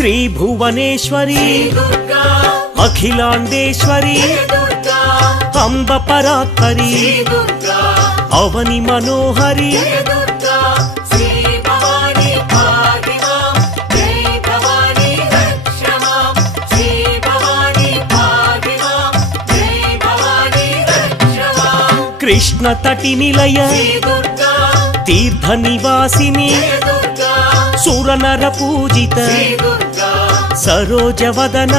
శ్రీ భువనేశ్వరి అఖిలాండేశ్వరి అంబ పరాత్పరి అవని మనోహరి కృష్ణ తటి నిలయ తీర్థ నివాసిని సురనర పూజిత సరోజవదన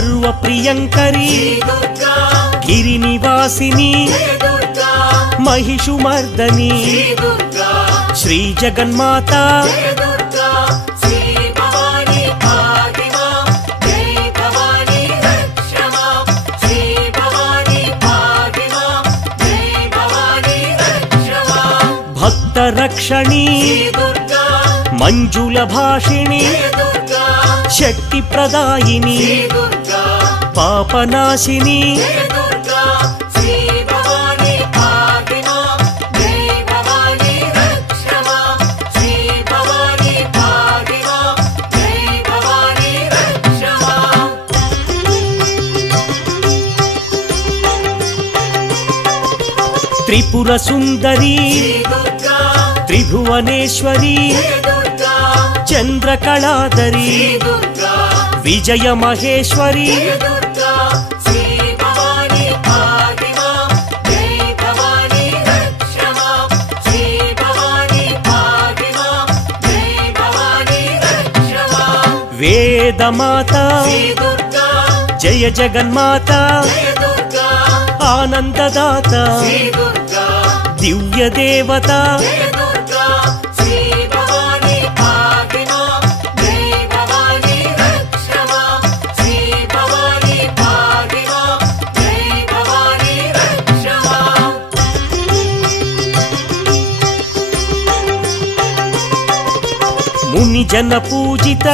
సర్వప్రియంకరి గిరినివాసిని महिषुमर्दनी श्री जगन्माता भक्त रक्षणी मंजुल भाषिणी शक्ति प्रदायिनी पापनाशिनी त्रिपुर सुंदरी त्रिभुवनेश्वरी चंद्रकलाधरी विजय महेश्वरी वेदमाता जय जगन्माता आनंददाता दिव्य देवता मुनि जन पूजित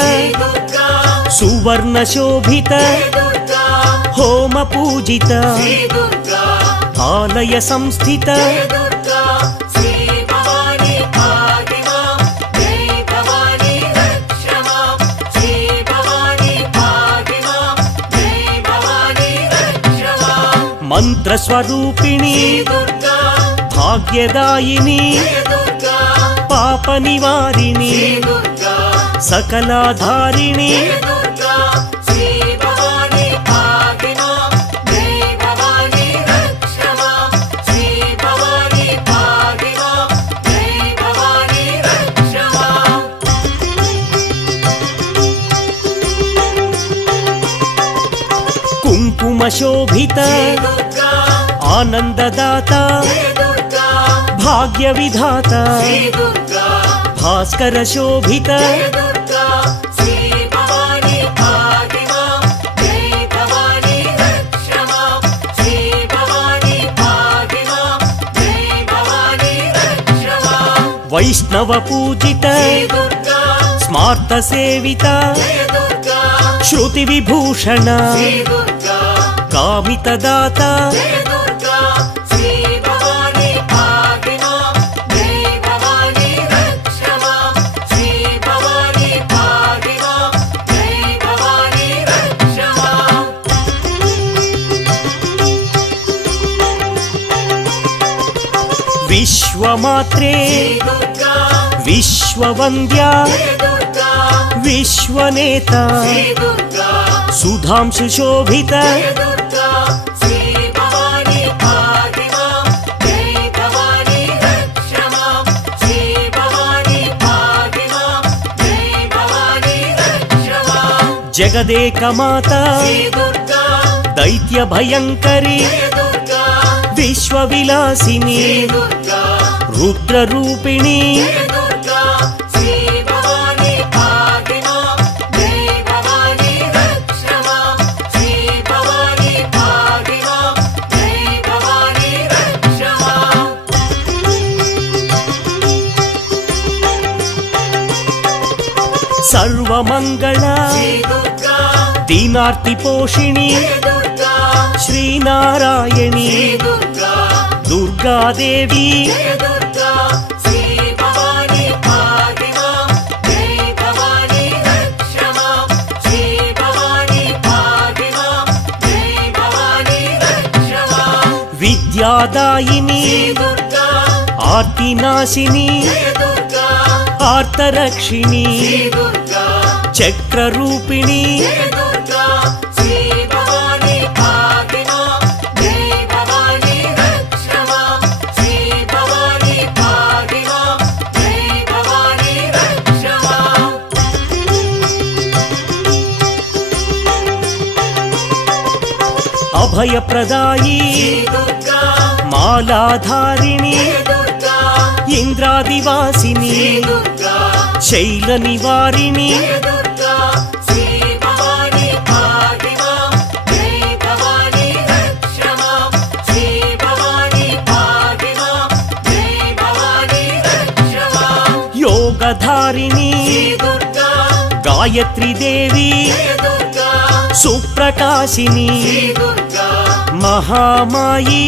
सुवर्ण शोभित होम पूजित आलय संस्थित मंत्र स्वरूपिणी भाग्यदायिनी पाप निवारिणी सकलाधारिणी कुंकुम शोभित आनंददाता भाग्य विधाता भास्कर शोभित वैष्णव पूजित स्मार्त सेविता श्रुति विभूषण कामितदाता विश्वमात्रे विश्ववन्द्या विश्वनेता सुधांशु शोभित जगदेक माता दैत्य भयंकरी विश्वविलासिनी रुद्र रूपिणी దీనార్తి పోషిణి శ్రీనారాయణి దుర్గాదేవి విద్యాదాయిని ఆర్తినాశిని ఆర్తరక్షిణి చక్రరూపిణి అభయప్రదాయి మాలాధారిణి ఇంద్రాదివాసిని శైల నివారిణి యోగధారిణి గాయత్రీ దేవి సుప్రకాశిని మహామాయి